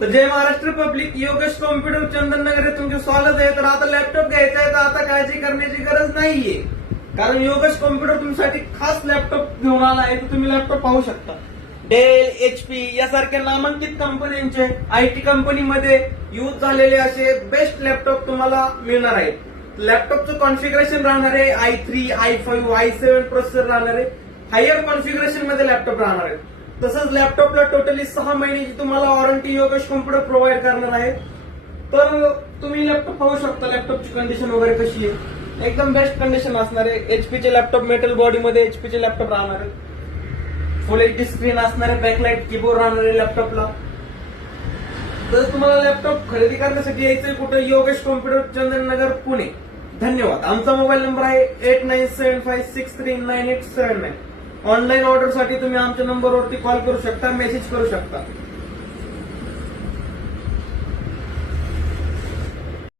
तर जय Maharashtra public, Yogesh computer Chandannagar हे तुमचे स्वागत आहे. तर आता लॅपटॉप घ्यायचा आहे तर आता काळजी करण्याची गरज नाहीये, कारण योगेश कॉम्प्युटर तुमच्यासाठी खास लॅपटॉप घेऊन आला आहे. तर तुम्ही लॅपटॉप पाहू शकता. डेल, HP यासारख्या नामांकित कंपन्यांचे IT कंपनीमध्ये यूज झालेले असे बेस्ट लॅपटॉप तुम्हाला मिळणार आहेत. लॅपटॉपचं कॉन्फिगरेशन राहणार आहे i3, i5, i7 प्रोसेसर राहणार आहे. हायर कॉन्फिगरेशन मध्ये लॅपटॉप राहणार आहे. तसंच लॅपटॉपला टोटली 6 महिन्याची तुम्हाला वॉरंटी योगेश कॉम्प्युटर प्रोव्हाइड करणार आहे. तर तुम्ही लॅपटॉप पाहू शकता. लॅपटॉपची कंडिशन वगैरे कशी आहे, एकदम बेस्ट कंडिशन असणार आहे. HP चे लॅपटॉप मेटल बॉडी मध्ये HP चे लॅपटॉप राहणार आहे. फुल HD स्क्रीन असणार आहे. बॅकलाइट कीबोर्ड राहणार आहे लॅपटॉपला. तर तुम्हाला लॅपटॉप खरेदी करण्यासाठी यायचंय कुठे? योगेश कॉम्प्युटर चंदननगर पुणे. धन्यवाद. आमचा मोबाईल नंबर आहे 8975639879. ऑनलाईन ऑर्डर साठी तुम्ही आमच्या नंबरवरती कॉल करू शकता, मेसेज करू शकता.